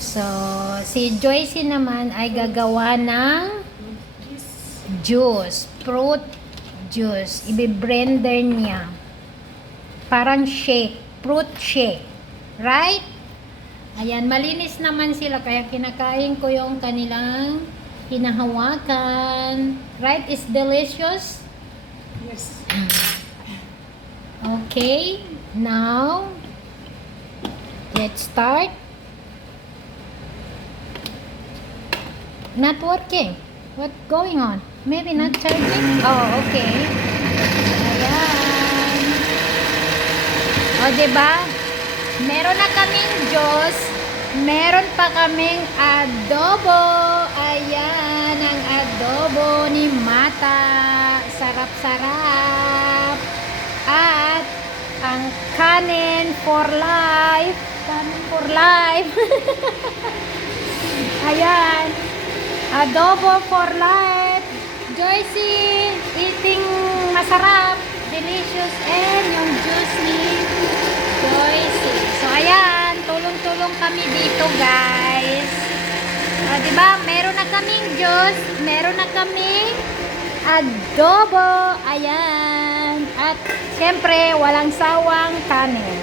So, si Joyce naman ay gagawa ng juice, fruit juice. Ibe-blender niya. Parang shake, fruit shake. Right? Ayan, malinis naman sila kaya kinakain ko yung kanilang hinahawakan. Right? It's delicious. Yes. Okay, now let's start. Not working. What going on? Maybe not charging? Oh, okay. Ayan. O, diba? Meron na kaming Diyos. Meron pa kaming adobo. Ayan, ang adobo ni Mata. Sarap-sarap. At ang kanin for life. Kanin for life. Ayan. Adobo for life. Joycey, eating masarap, delicious, and yung juice ni Joycey. So, ayan, tulong-tulong kami dito, guys. O, di ba? Meron na kaming juice, meron na kaming adobo. Ayan. At, syempre, walang sawang kanin.